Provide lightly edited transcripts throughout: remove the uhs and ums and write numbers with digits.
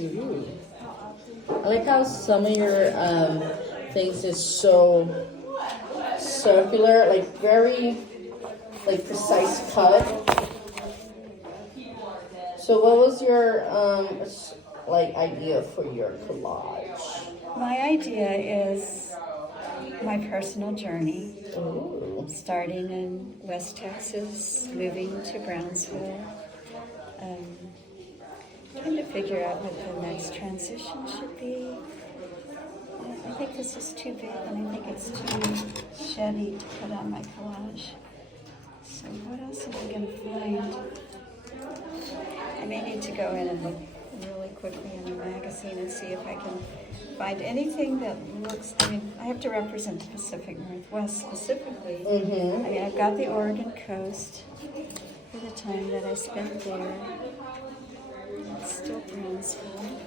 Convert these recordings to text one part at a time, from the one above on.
Ooh. I like how some of your things is so circular, like very like precise cut. So what was your like idea for your collage? My idea is my personal journey, Ooh. starting in West Texas, moving to Brownsville, trying to figure out what the next transition should be. I think this is too big, and I think it's too sheddy to put on my collage. So what else am I going to find? I may need to go in and look really quickly in the magazine and see if I can find anything that looks, I mean, I have to represent the Pacific Northwest specifically. Mm-hmm. I mean, I've got the Oregon coast for the time that I spent there. It's still Brownsville.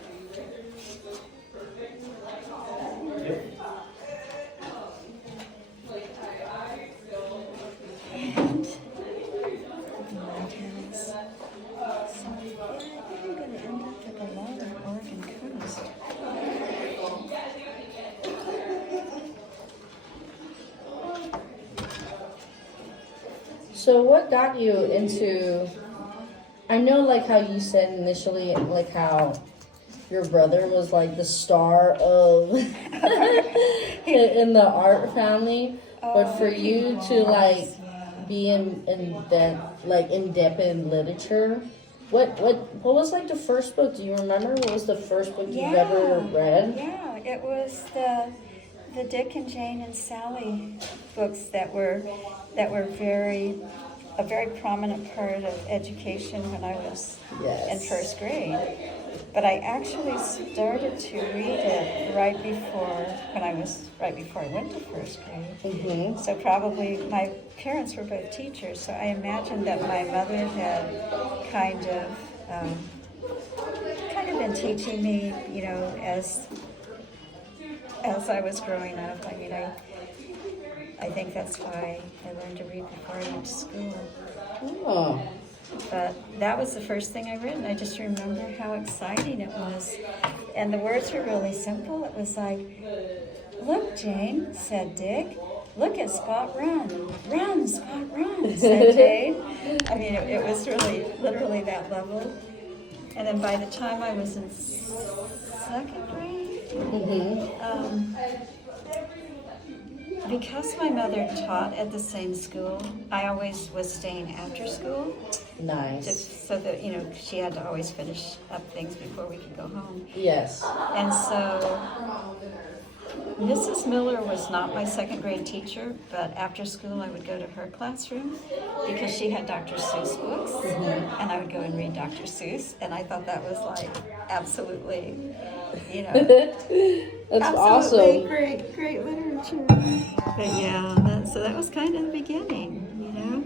And the lighthouse. So, yeah, I think I'm going to end up with a lot of Oregon coast. So what got you into, I know like how you said initially, like how your brother was like the star of in the art family, but for you to like be in depth in literature, what was like the first book? Do you remember? What was the first book you've ever read? Yeah, it was the Dick and Jane and Sally books that were a very prominent part of education when I was in first grade. But I actually started to read it right before I went to first grade. Mm-hmm. So probably my parents were both teachers, so I imagine that my mother had kind of been teaching me, you know, as I was growing up. I mean, I think that's why I learned to read before I went to school. Oh. But that was the first thing I read, and I just remember how exciting it was. And the words were really simple. It was like, "Look, Jane," said Dick. "Look at Spot run. Run, Spot, run," said Jane. I mean, it was really, literally that level. And then by the time I was in second grade, because my mother taught at the same school, I always was staying after school. Nice. So that, you know, she had to always finish up things before we could go home. Yes. And so Mrs. Miller was not my second grade teacher, but after school I would go to her classroom because she had Dr. Seuss books, and I would go and read Dr. Seuss, and I thought that was like absolutely, you know, that's absolutely awesome. Great literature. But yeah, so that was kind of the beginning, you know.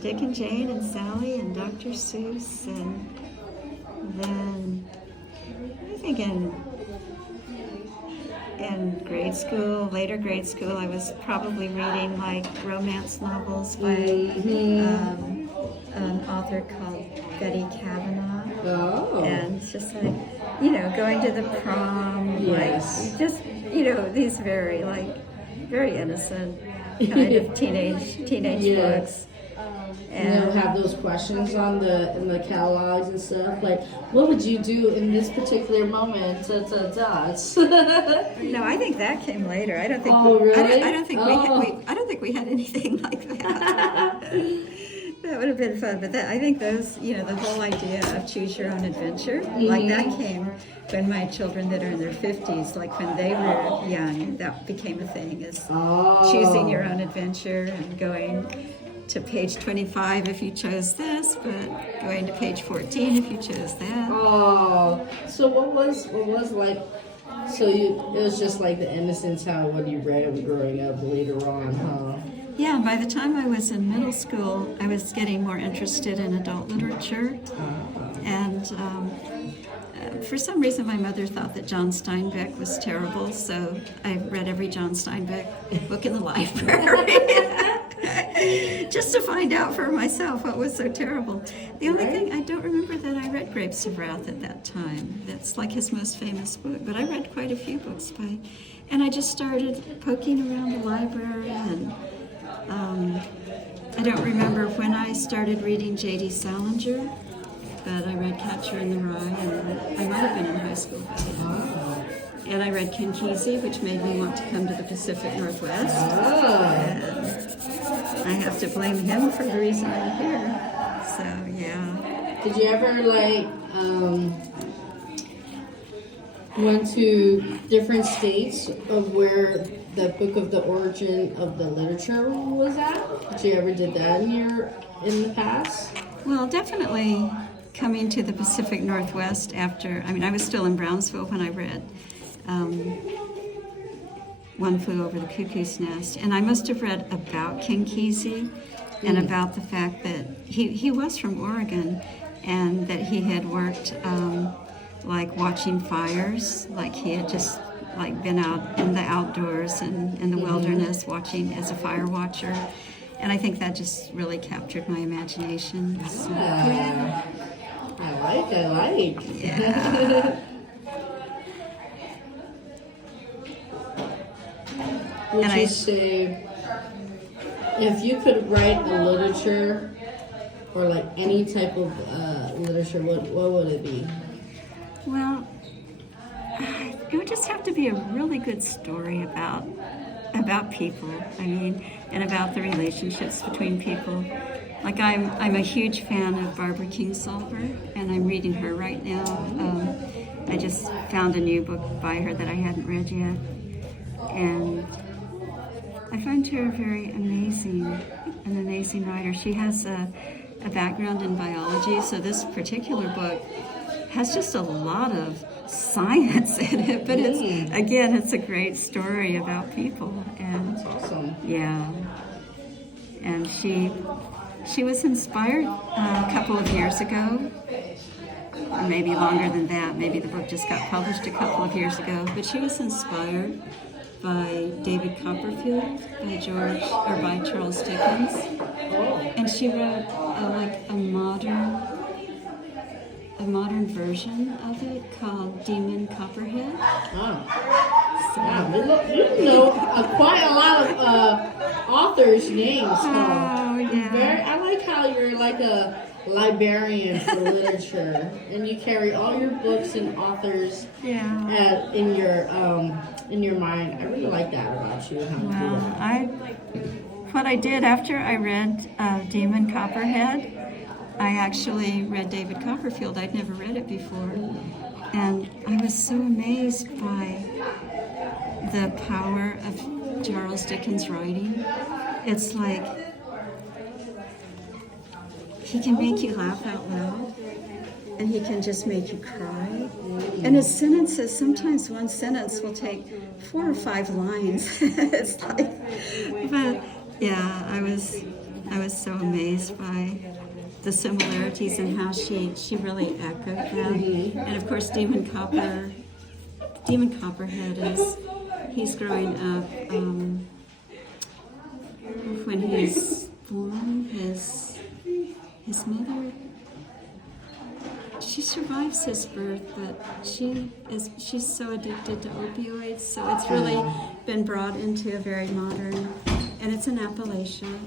Dick and Jane and Sally and Dr. Seuss, and then I think in grade school, later grade school, I was probably reading like romance novels by an author called Betty Kavanaugh. Oh. And it's just like, you know, going to the prom, like just, you know, these very innocent kind of teenage books. And you know, have those questions in the catalogs and stuff. Like, what would you do in this particular moment? No, I think that came later. I don't think. Oh, really? I don't think we had anything like that. That would have been fun. But I think those, you know, the whole idea of choose your own adventure, like that came when my children that are in their 50s, like when they were young, that became a thing. Is choosing your own adventure and going to page 25 if you chose this, but going to page 14 if you chose that. Oh, so what was like? So it was just like the innocence, how what you read growing up later on, huh? Yeah, by the time I was in middle school, I was getting more interested in adult literature, and for some reason my mother thought that John Steinbeck was terrible, so I read every John Steinbeck book in the library. just to find out for myself what was so terrible. The only thing, I don't remember that I read Grapes of Wrath at that time. That's like his most famous book, but I read quite a few books by, and I just started poking around the library, and I don't remember when I started reading J.D. Salinger, but I read Catcher in the Rye, and I might have been in high school by then. And I read Ken Kesey, which made me want to come to the Pacific Northwest. And I have to blame him for the reason I'm here. So, yeah. Did you ever, like, went to different states of where the book of the origin of the literature was at? Did you ever did that in the past? Well, definitely coming to the Pacific Northwest after, I was still in Brownsville when I read One Flew Over the Cuckoo's Nest, and I must have read about Ken Kesey and about the fact that he was from Oregon, and that he had worked like watching fires, like he had just like been out in the outdoors and in the wilderness watching as a fire watcher, and I think that just really captured my imagination. So, yeah. I like. Yeah. Would you say, if you could write a literature, or like any type of literature, what would it be? Well, it would just have to be a really good story about people. And about the relationships between people. Like I'm a huge fan of Barbara Kingsolver, and I'm reading her right now. I just found a new book by her that I hadn't read yet, and I find her an amazing writer. She has a background in biology, so this particular book has just a lot of science in it, but it's a great story about people. And that's awesome. Yeah, and she was inspired a couple of years ago, or maybe longer than that. Maybe the book just got published a couple of years ago, but she was inspired by David Copperfield, by Charles Dickens, and she wrote a modern version of it called Demon Copperhead. You know quite a lot of authors' names. Oh, yeah. I like how you're like a librarian for literature, and you carry all your books and authors in your mind. I really like that about you. What I did after I read Demon Copperhead, I actually read David Copperfield. I'd never read it before, and I was so amazed by the power of Charles Dickens' writing. It's like he can make you laugh out loud, and he can just make you cry. And his sentences, sometimes one sentence will take 4 or 5 lines. It's like, but yeah, I was so amazed by the similarities and how she really echoed them. And of course, Demon Copperhead he's growing up when he's born. His mother, she survives his birth, but she's so addicted to opioids, so it's really been brought into a very modern, and it's in Appalachia,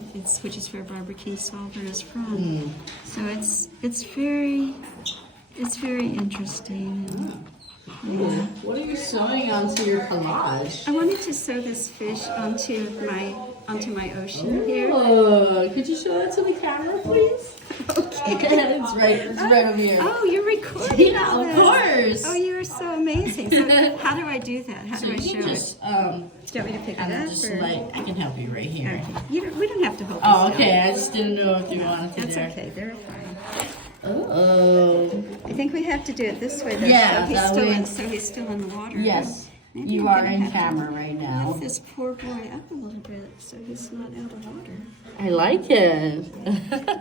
which is where Barbara Kingsolver is from. So it's very interesting. Yeah. What are you sewing onto your collage? I wanted to sew this fish onto my ocean here. Oh, could you show that to the camera, please? Okay. It's right over here. Oh, you're recording. Yeah, of course. Oh, you are so amazing. So how do I do that? How do I show just, it? Do you want me to pick it up? I can help you right here. Okay. We don't have to hold Oh, this okay. down. I just didn't know if you wanted to. That's okay. They're fine. Oh. I think we have to do it this way, though. Yeah, So he's still in the water. Yes. Maybe You I'm are gonna in have to camera right now. lift this poor boy up a little bit so he's not out of water. I like it.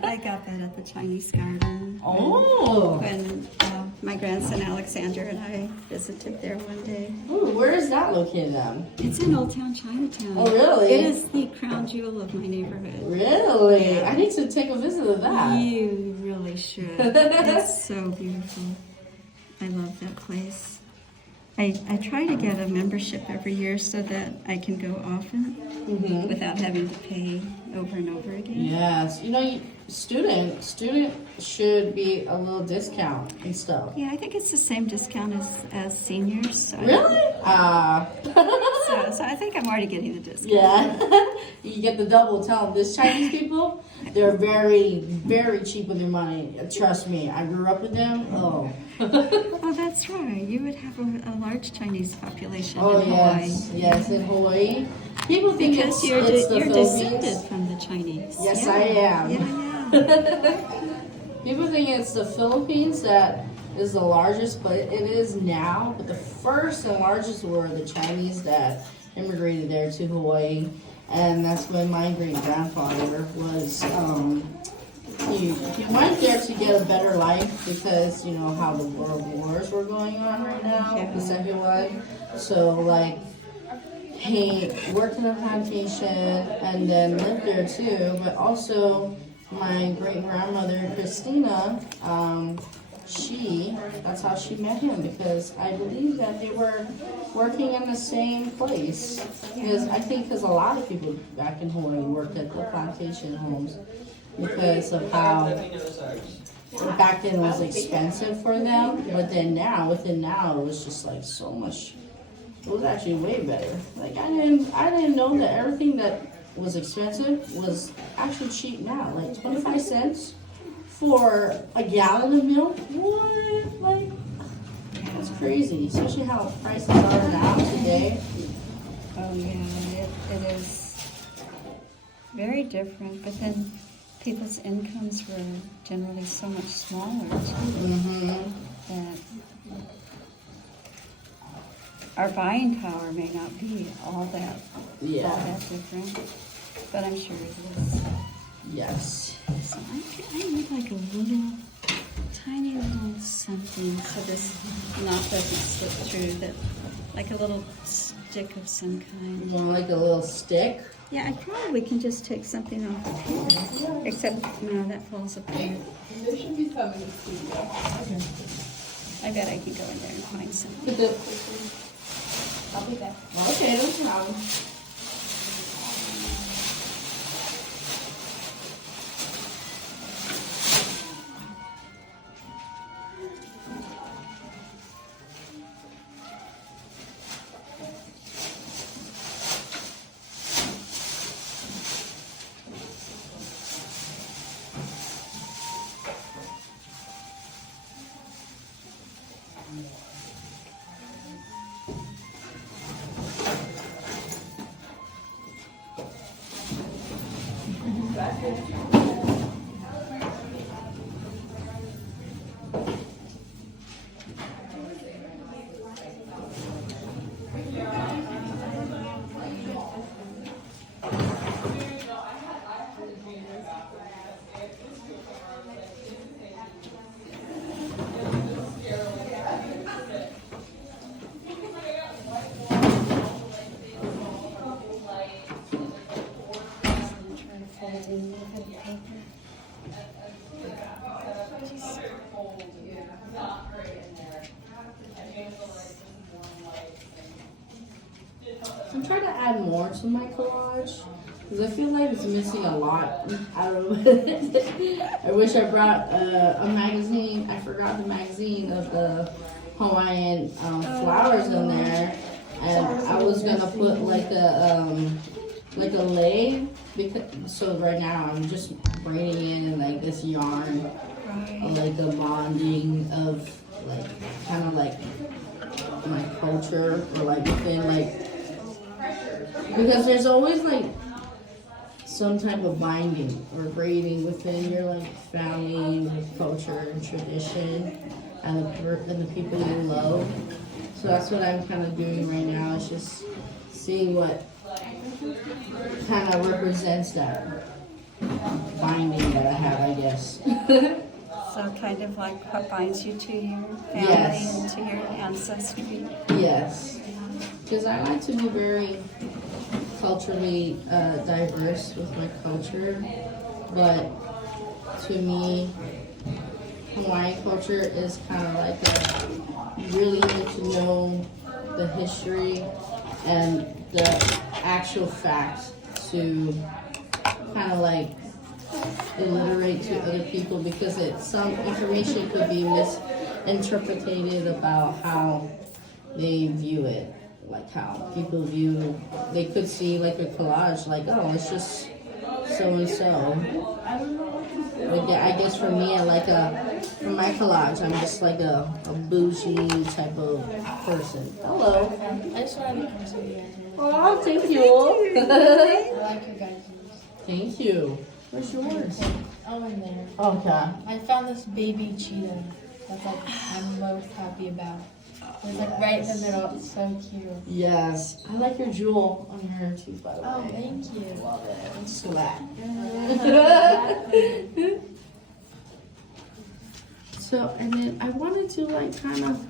I got that at the Chinese garden. Oh. When My grandson Alexander and I visited there one day. Ooh, where is that located at? It's in Old Town Chinatown. Oh, really? It is the crown jewel of my neighborhood. Really? Yeah. I need to take a visit of that. You really should. It's so beautiful. I love that place. I try to get a membership every year so that I can go often without having to pay over and over again. Yes. You know, student should be a little discount and stuff. Yeah, I think it's the same discount as seniors. So Really? So I think I'm already getting the discount. Yeah. You get the double. Tell them this Chinese people, they're very, very cheap with their money. Trust me, I grew up with them. Oh. Oh, that's right. You would have a large Chinese population Oh, in Hawaii. yes, in Hawaii. People think Because it's you're the Philippines. descended from the Chinese. Yes, Yeah. I am. Yeah. People think it's the Philippines that is the largest, but it is now. But the first and largest were the Chinese that immigrated there to Hawaii, and that's when my great grandfather was. He went there to get a better life because you know how the world wars were going on right now, Yeah. the second one. So like. He worked in a plantation and then lived there too, but also my great grandmother Christina, that's how she met him because I believe that they were working in the same place. Because a lot of people back in Hawaii worked at the plantation homes because of how back then it was expensive for them, but then now, it was just like so much. It was actually way better. Like I didn't know that everything that was expensive was actually cheap now. Like 25 cents for a gallon of milk. What? Like that's crazy. Especially how prices are now today. Oh yeah, it is very different. But then people's incomes were generally so much smaller too. That our buying power may not be all that different, but I'm sure it is. Yes. So I need like a little, tiny little something so this knot doesn't slip through. That, like a little stick of some kind. More like a little stick. Yeah, I probably can just take something off of here. Except, no, that falls apart. They should be coming to see you. I bet I can go in there and find something. I'll be back. Okay, no problem. I'm trying to add more to my collage because I feel like it's missing a lot. I don't know. I wish I brought a magazine. I forgot the magazine of the Hawaiian flowers in there, and I was gonna put like a lei. So right now I'm just bringing in like this yarn, like the bonding of like kind of like my culture or like within like. Because there's always like some type of binding or braiding within your like family, culture, and tradition, and the people you love. So that's what I'm kind of doing right now. Is just seeing what kind of represents that binding that I have, I guess. So kind of like what binds you to your family Yes. and to your ancestry. Yes. Because I like to be very culturally diverse with my culture, but to me, Hawaiian culture is kind of like you really need to know the history and the actual facts to kind of like alliterate to other people, because some information could be misinterpreted about how they view it, like how people view, they could see like a collage like, oh, it's just so and so. Like, I guess for me, for my collage, I'm just like a bougie type of person. Hello. I just wanted to come see you guys. Oh, thank you. I like your guys' Thank you. Where's yours? Oh, in there. Okay. I found this baby cheetah that's like I'm most happy about. It's like right in the middle. It's so cute. Yes. I like your jewel on your hair too, by the way. Oh, thank you. Love it. It's swag. So, and then I wanted to like kind of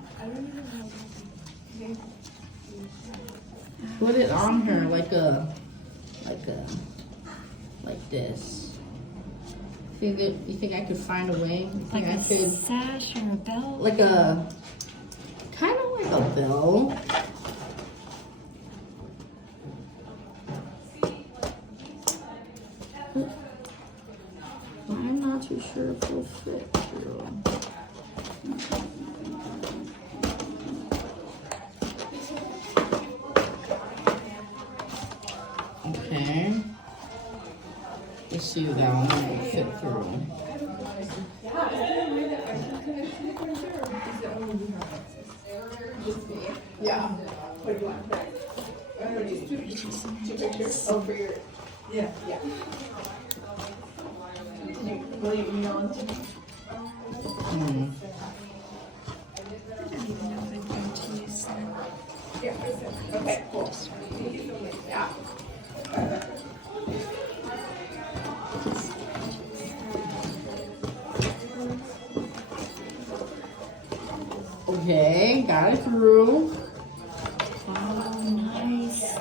put it on her like this. You think I could find a way? You think Like I a could, sash or a belt? like a, kind of like a bell. I'm not too sure if it'll fit through. Okay. Let's see if that one will fit through. Yeah. What do you want? Two pictures. Oh, for your. Yeah. Yeah. Will you email them to me? Hmm. I don't even know if I'm going to use that. Yeah. Okay, cool. Thank you so much. Yeah. Okay, got it through. Oh, nice.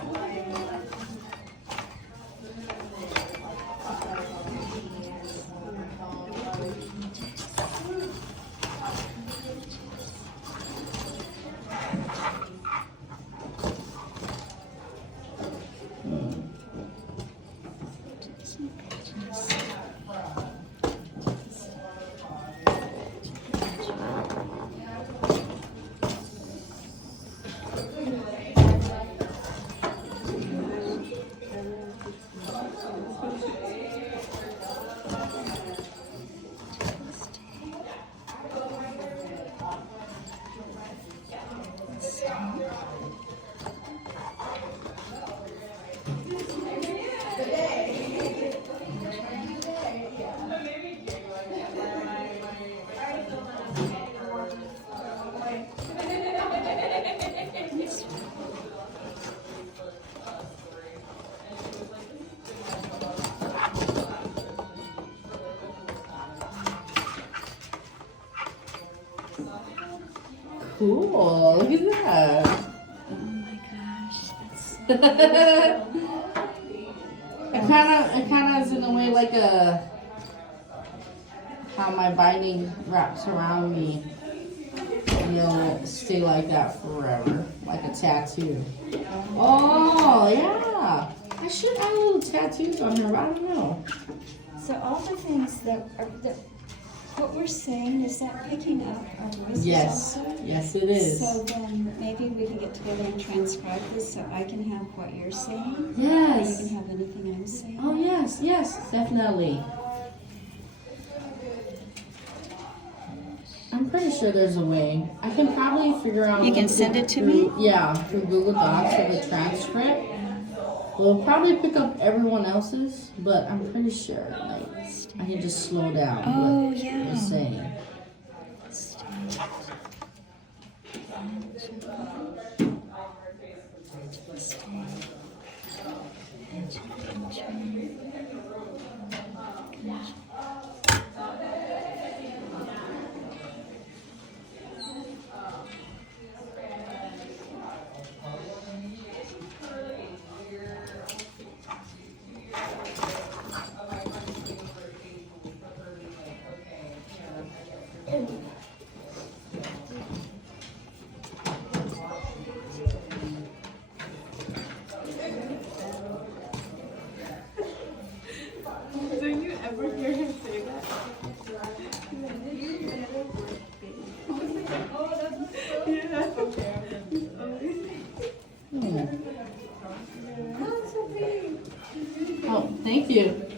Cool, look at that. Oh my gosh, that's It kind of is in a way like how my binding wraps around me. It'll stay like that forever, like a tattoo. Oh yeah, I should add little tattoos on her, but I don't know. so all the things that are what we're saying, is that picking up our voices Yes, also? yes it is. So then maybe we can get together and transcribe this so I can have what you're saying. And you Yes. can have anything I'm saying. Oh yes, yes, definitely. I'm pretty sure there's a way. I can probably figure out. You can what to send do it to through- me? Yeah, through Google Docs or the transcript. We'll probably pick up everyone else's, but I'm pretty sure like I can just slow down Oh, what yeah. you're saying. Thank you.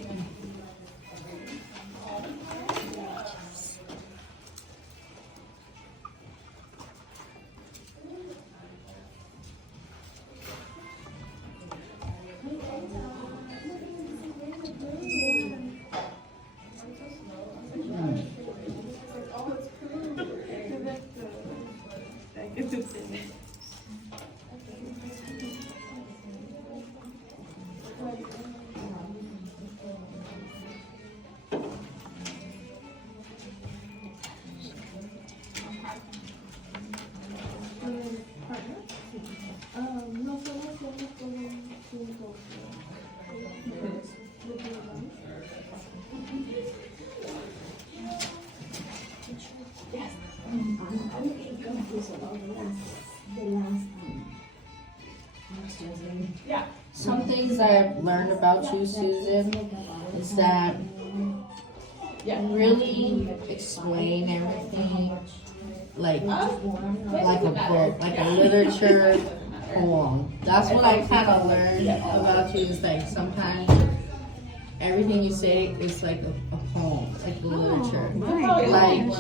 Some things I've learned about you, Susan, is that you really explain everything like a book, like a literature poem. That's what I kind of learned about you. Is like sometimes everything you say is like a poem, like a literature.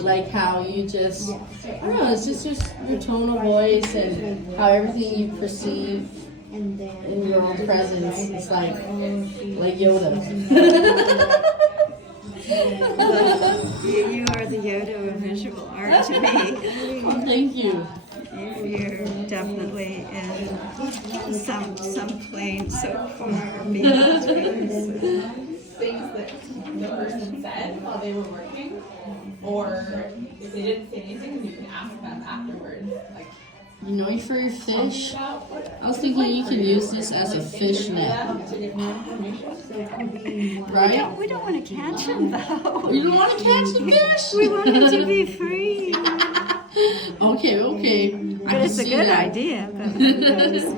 Like how you just, I don't know, it's just your tone of voice and how everything you perceive in your own presence. It's like Yoda. You are the Yoda of visual art to me. Oh, thank you. You're definitely in some plane so far beyond things that the person said while they were working, or if they didn't say anything, then you can ask them afterwards. Like, You know, for your fish, I was thinking you can use this as a fish net, right? We don't want to catch him though. You don't want to catch the fish? We want him to be free. Okay. But it's a good idea. But I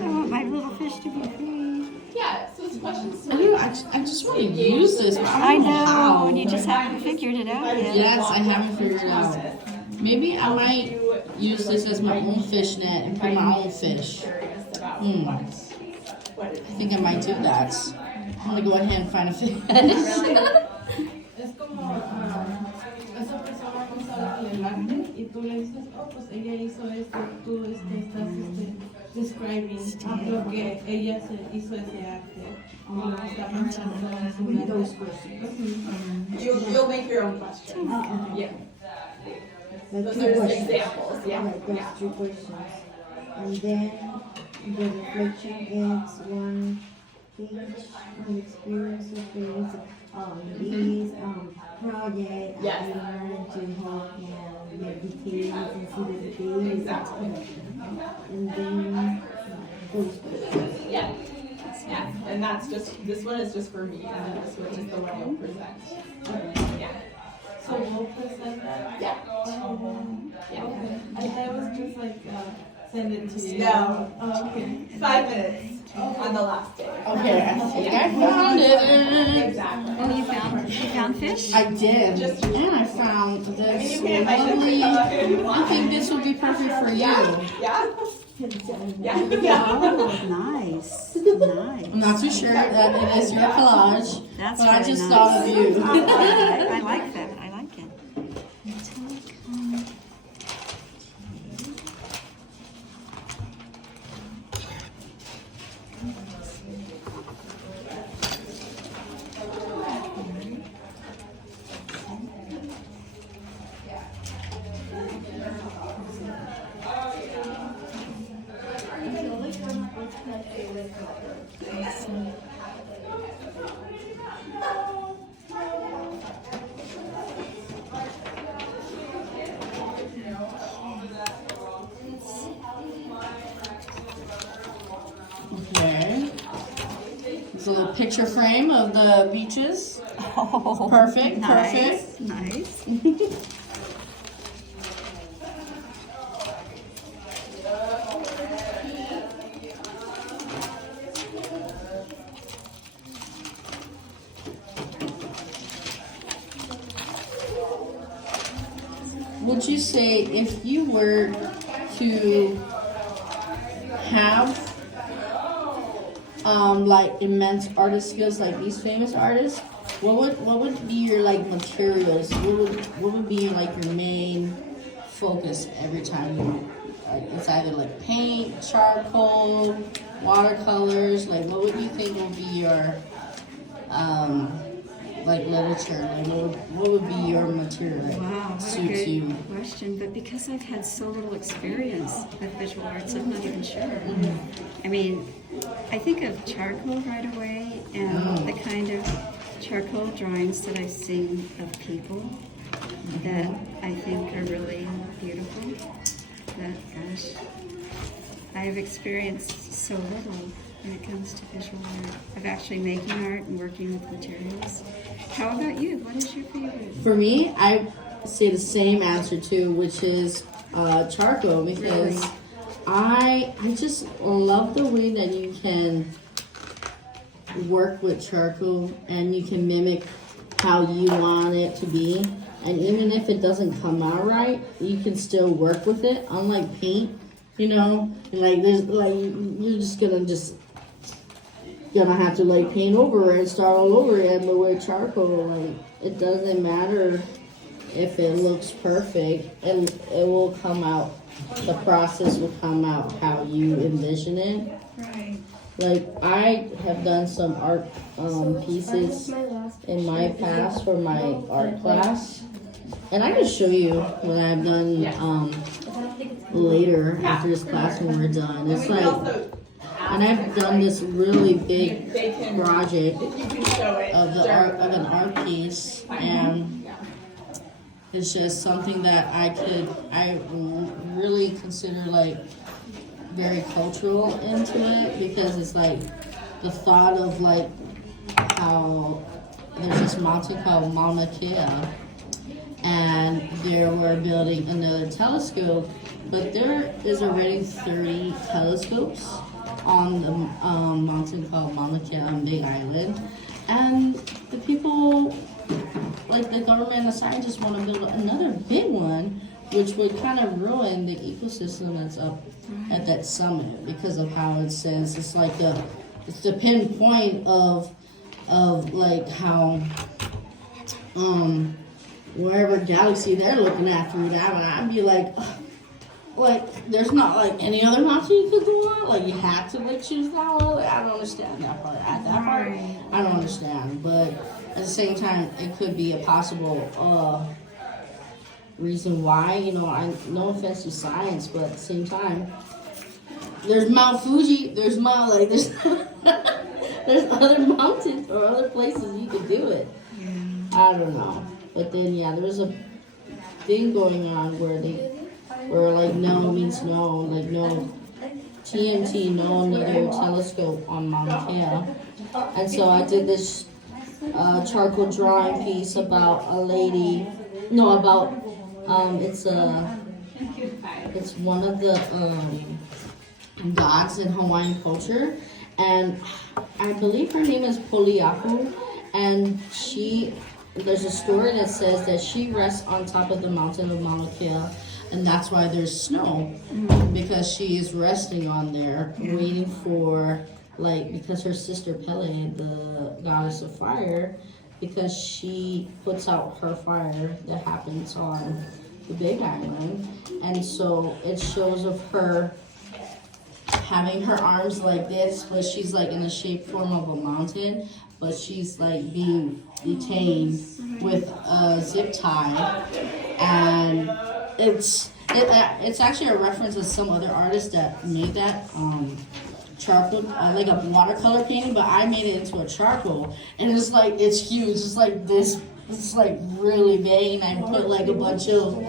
want my little fish to be free. yeah, so it's questions. I just want to use this, but I I don't know how. know, and you just haven't figured it out yet. Yes, I haven't figured it out. Maybe I might use this as my own fish net and put my own fish. I think I might do that. I'm gonna go ahead and find a fish. Es como esa persona no sabe el arte y tú le dices, oh, pues ella hizo esto, tú estás describing lo que ella hizo ese arte. Y lo que está pasando en su mente. You'll make your own questions. Yeah. Those are just examples. Yeah. That's two questions. And then the reflection is one page of experience of things. This project, Yes. I learned to help and make details and see the details. Exactly. And then those questions. Yeah. Yeah. And that's just, this one is just for me, and then this one is just the one I'll present. Yeah. So we'll present that? Yeah. Yeah. I was just like, send it to you. No. Oh, okay. 5 minutes on the last day. Okay, I think I found it. Exactly. Oh, you found fish? I did, and I found this You can invite them to lovely. come up if you I want. think this would be perfect for you. Yeah. Yeah. Oh, nice. Nice. I'm not too sure that it is your collage, That's but I very just nice. thought of you. I like that. I like it. Okay. It's a little picture frame of the beaches. Oh, Perfect, nice, perfect. Nice. Would you say if you were to have like immense artist skills like these famous artists, what would be your like materials? What would be like your main focus every time you like, it's either like paint, charcoal, watercolors, like what would you think would be your like literature, like what would be your material that Wow, what a suits good you? question. But because I've had so little experience with visual arts, I'm not even sure. I mean, I think of charcoal right away, and the kind of charcoal drawings that I've seen of people that I think are really beautiful. But gosh, I've experienced so little when it comes to visual art, of actually making art and working with materials. How about you? What is your favorite? For me, I say the same answer too, which is charcoal, because Really? I just love the way that you can work with charcoal and you can mimic how you want it to be. And even if it doesn't come out right, you can still work with it. Unlike paint, you know, like there's like you're just gonna have to like paint over it and start all over again. But with charcoal, like it doesn't matter if it looks perfect, and it will come out. The process will come out how you envision it. Right. Like I have done some art pieces in my past for my art class, and I can show you what I've done later after this class when we're done. It's like, and I've done this really big project of an art piece, and it's just something that I really consider like very cultural into it, because it's like the thought of like how there's this mountain called Mauna Kea, and they were building another telescope, but there is already 30 telescopes on the mountain called Mauna Kea on Big Island, and the people, like the government and the scientists, want to build another big one, which would kind of ruin the ecosystem that's up at that summit, because of how it says it's like it's the pinpoint of like how wherever galaxy they're looking at through that one, I'd be like there's not like any other mountain you could go on, like you had to like choose that one. Like, I don't understand that part. At that part, I don't understand, but at the same time, it could be a possible reason why. You know, no offense to science, but at the same time, there's Mount Fuji. There's there's there's other mountains or other places you could do it. I don't know, but then there was a thing going on where like no means no, like no TNT, no another telescope on Mauna Kea, and so I did this charcoal drawing piece about a lady. No, about it's one of the gods in Hawaiian culture, and I believe her name is Poliahu, and there's a story that says that she rests on top of the mountain of Mauna Kea, and that's why there's snow, because she is resting on there, waiting for, because her sister Pele, the goddess of fire, because she puts out her fire that happens on the Big Island, and so it shows of her having her arms like this, but she's like in the shape form of a mountain, but she's like being detained with a zip tie, and it's actually a reference to some other artist that made that charcoal, like a watercolor painting, but I made it into a charcoal, and it's huge. It's like this. It's like really big, and I put like a bunch of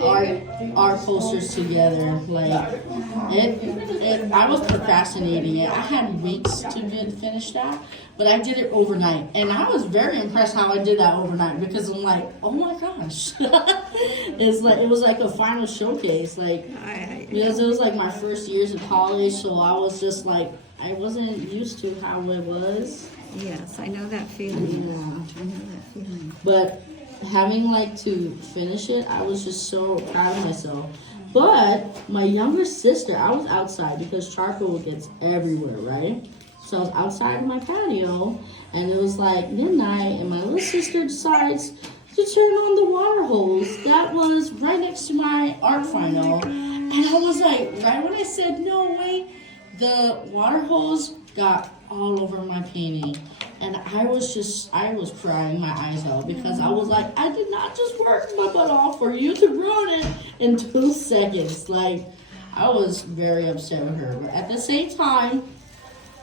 art posters together. Like I was procrastinating it. I had weeks to finish that, but I did it overnight, and I was very impressed how I did that overnight, because I'm like, oh my gosh, it was like a final showcase, because it was like my first years of college, so I was just like, I wasn't used to how it was. Yes, I know that feeling. Yeah. I know that feeling. But having to finish it, I was just so proud of myself. But my younger sister, I was outside because charcoal gets everywhere, right? So I was outside of my patio, and it was like midnight, and my little sister decides to turn on the water hose that was right next to my art final. And I was like, right when I said no way, the water hose got all over my painting. And I was crying my eyes out because I was like, I did not just work my butt off for you to ruin it in 2 seconds. Like, I was very upset with her. But at the same time,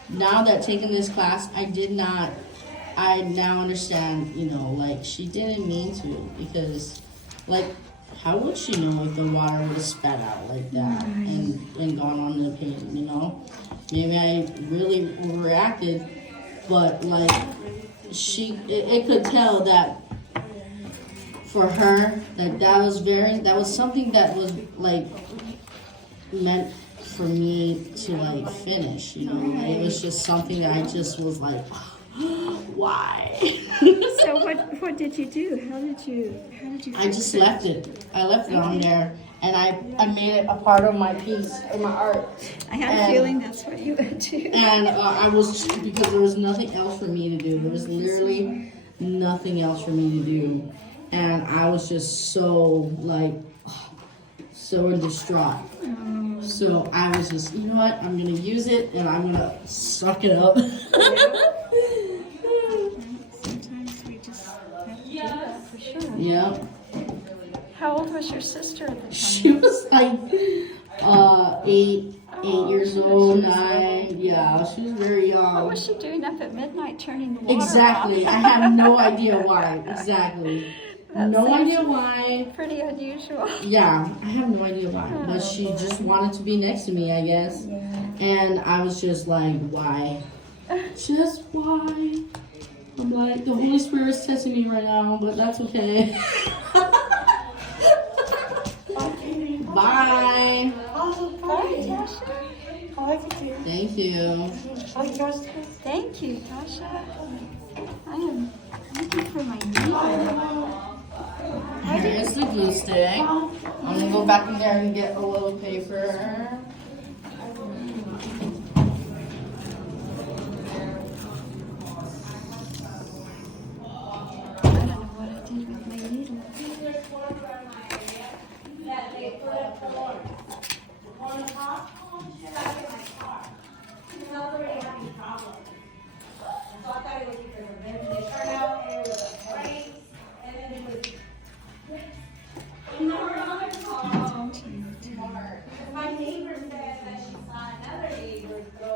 now that taking this class, I now understand, like, she didn't mean to, because, like, how would she know if the water would have spat out like that and gone on the painting, Maybe I really overreacted, but, like, it could tell that for her, that was something that was, like, meant for me to, like, finish, Like, it was just something that I just was like, why? So what did you do? How did you I just left it. I left it on there, and I made it a part of my piece, of my art. I had a feeling that's what you would do. And because there was nothing else for me to do. There was literally nothing else for me to do. And I was just so, like, so distraught. So I was just, you know what? I'm going to use it, and I'm going to suck it up. Sometimes we just have to do that for sure. Yeah. How old was your sister at the time? She was like 8 years old, 9. Yeah, she was very young. What was she doing up at midnight turning the water Exactly. off? I have no idea why. Exactly. That No seems idea why. Pretty unusual. Yeah, I have no idea why. But she just wanted to be next to me, I guess. And I was just like, why? Just why? I'm like, the Holy Spirit is testing me right now, but that's okay. Bye. Bye, Tasha. Thank you. Thank you, Tasha. I am looking for my needle. Here is the glue stick. I'm gonna go back in there and get a little paper. I don't know what I did with my needle. My neighbor said that she saw another neighbor throw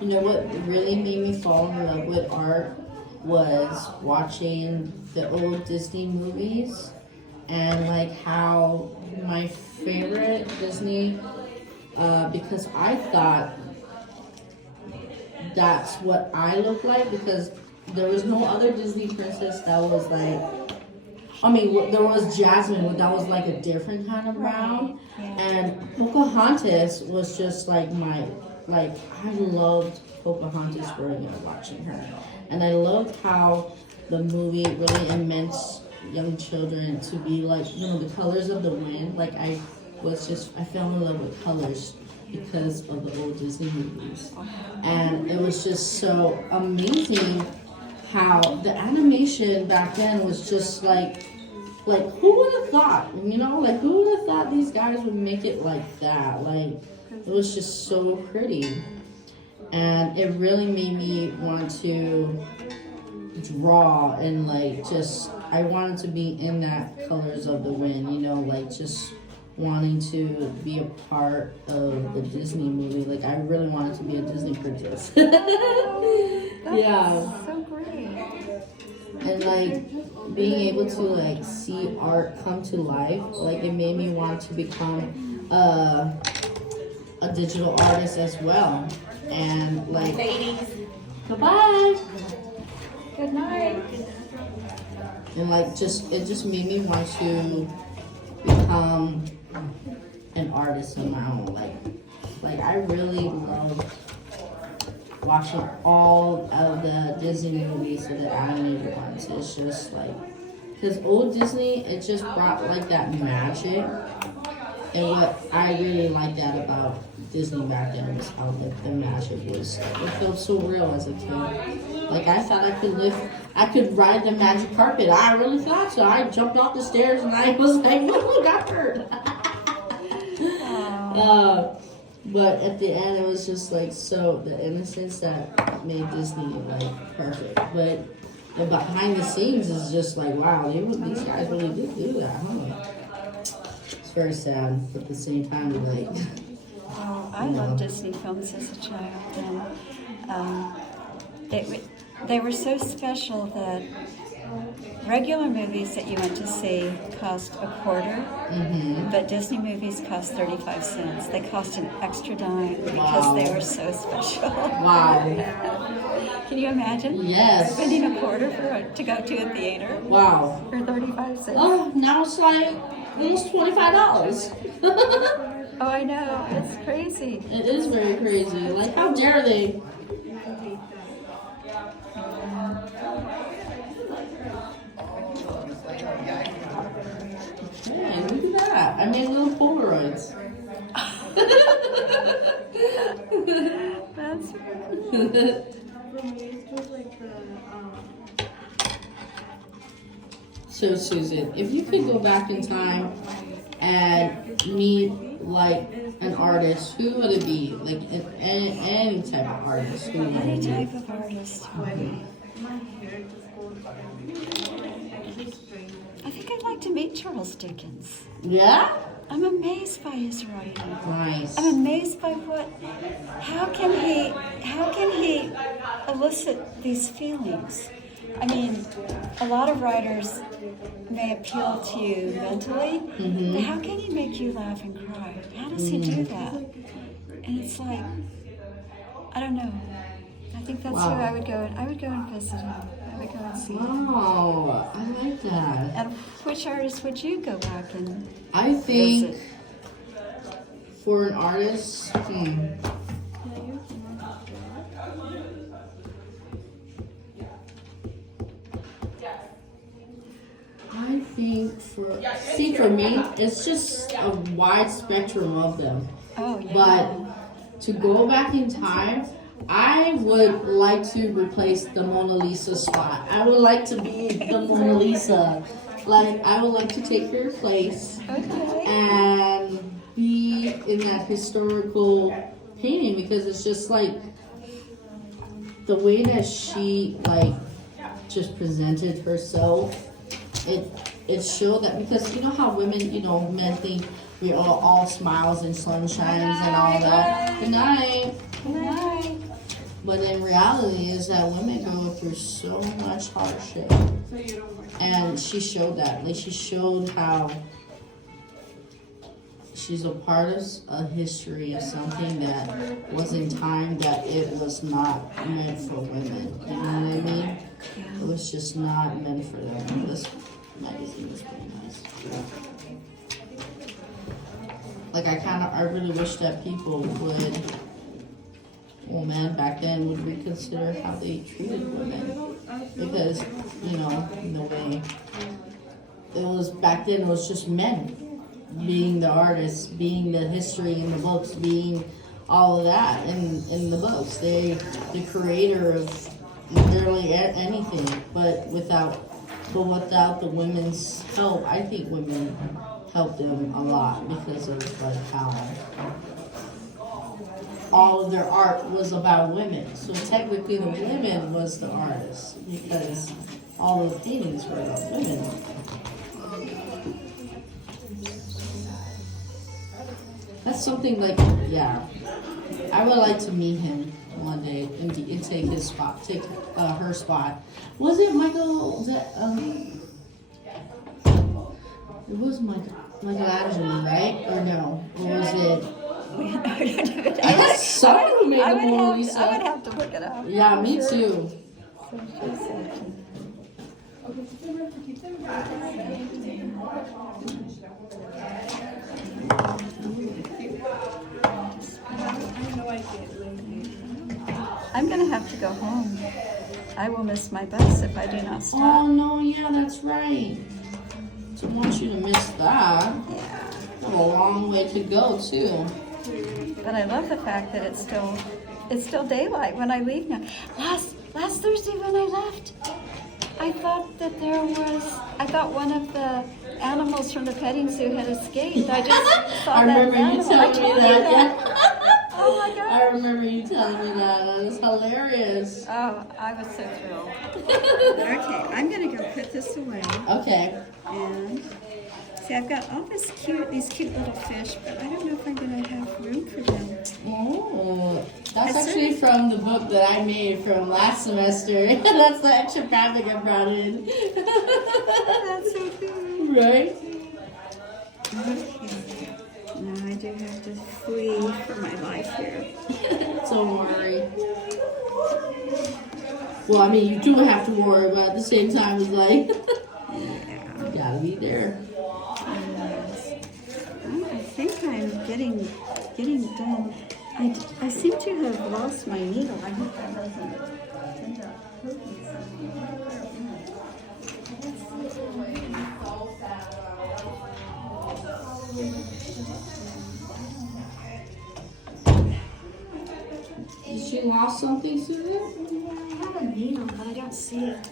You know what really made me fall in love with art was watching the old Disney movies, and like how my favorite Disney, because I thought that's what I look like, because there was no other Disney princess that was like, I mean, there was Jasmine, but that was like a different kind of brown. And Pocahontas was just like I loved Pocahontas growing up watching her. And I loved how the movie really immense young children to be like, the colors of the wind. Like I fell in love with colors because of the old Disney movies. And it was just so amazing how the animation back then was just like who would have thought, like who would have thought these guys would make it like that? Like it was just so pretty. And it really made me want to draw and I wanted to be in that colors of the wind, like just wanting to be a part of the Disney movie. Like I really wanted to be a Disney princess. Yeah. So great. And being able to see art come to life, it made me want to become a digital artist as well. And Ladies. goodbye. Good night. And it just made me want to become an artist of my own. Like I really love watching all of the Disney movies and the animated ones. It's just because old Disney, it just brought that magic. And what I really liked that about Disney back then was how the magic was. It felt so real as a kid. I thought I could ride the magic carpet. I really thought so. I jumped off the stairs and I was like, oh, got hurt. But at the end, it was just so the innocence that made Disney perfect. But the behind the scenes is just wow, these guys really did do that, huh? It's very sad, but at the same time, Oh, I loved Disney films as a child, and they were so special that regular movies that you went to see cost a quarter, but Disney movies cost 35 cents. They cost an extra dime because they were so special. Wow. Can you imagine? Yes. Spending a quarter to go to a theater Wow. for 35 cents. Oh, now it's almost $25. Oh, I know. It's crazy. It is very crazy. How dare they? Hey, look at that. I made little Polaroids. That's So, Susan, if you could go back in time and meet an artist, who would it be? Any type of artist. Who would any it be? type of artist. I think I'd like to meet Charles Dickens. Yeah? I'm amazed by his writing. Nice. I'm amazed by how can he elicit these feelings? I mean, a lot of writers may appeal to you mentally, but how can he make you laugh and cry? How does he do that? And it's I don't know. I think that's who I would go and visit him. I would go and see him. Wow, I like that. And which artist would you go back and I think visit? for an artist, I think for me, it's just a wide spectrum of them. Oh, yeah. But to go back in time, I would like to replace the Mona Lisa spot. I would like to be the Mona Lisa. I would like to take her place and be in that historical painting, because it's just the way that she just presented herself. It showed that, because you know how women, men think we're all smiles and sunshines and all that. Good night. Good night. But in reality is that women go through so much hardship. And she showed that. She showed how she's a part of a history of something that was in time that it was not meant for women. You know what I mean? It was just not meant for them. This magazine is pretty nice. Like I really wish that people would, well man, back then would reconsider how they treated women. Because, you know, in the way it was back then, it was just men being the artists, being the history in the books, being all of that in the books. The creator of literally anything, but without the women's help, I think women helped them a lot because of like how all of their art was about women. So technically the women was the artists because all the paintings were about women. That's something like, yeah, I would like to meet him one day and take his spot, take her spot. Was it Michael, it was Michelangelo, right? Or no? Or was it? Someone who made the Mona Lisa. I would have to look it up. Yeah, me too. I'm gonna have to go home. I will miss my bus if I do not stop. Oh no, yeah, that's right. Don't want you to miss that. Yeah. Got a long way to go too. But I love the fact that it's still daylight when I leave now. Last Thursday when I left, I thought one of the animals from the petting zoo had escaped. I just saw I remember you telling me that. Yeah. Oh my God. I remember you telling me that. That was hilarious. Oh, I was so thrilled. Okay, I'm gonna go put this away. Okay. And see, I've got all these cute little fish, but I don't know if I'm gonna have room for them. Oh, that's actually from the book that I made from last semester. That's the extra graphic I brought in. That's so cool. Right? Okay. Now I do have to flee for my life here. Don't worry. Well, I mean, you do have to worry, but at the same time, it's like, Yeah. you gotta be there. I think I'm getting done. I seem to have lost my needle. I hope that doesn't end up hurting Did she lost something, Susan? I have a needle, but I don't see it.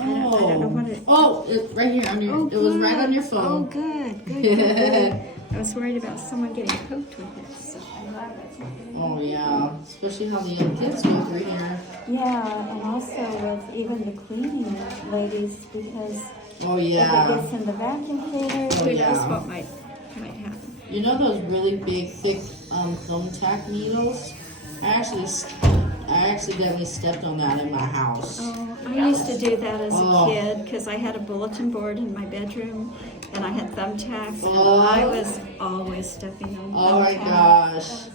Oh. I don't know what it. It's right here on your. Oh, it was good. right on your Oh, phone. good. I was worried about someone getting poked with it. So I'm glad that's not me. Oh yeah, especially how the young kids go through here. Yeah, and also with even the cleaning ladies, because Oh if it yeah. gets in the vacuum cleaner, Oh, who yeah. knows what might happen. You know those really big, thick thumbtack needles? I accidentally stepped on that in my house. Oh, I used to do that as a Oh. kid because I had a bulletin board in my bedroom and I had thumbtacks and Oh. I was always stepping on Oh my thumbtacks. gosh.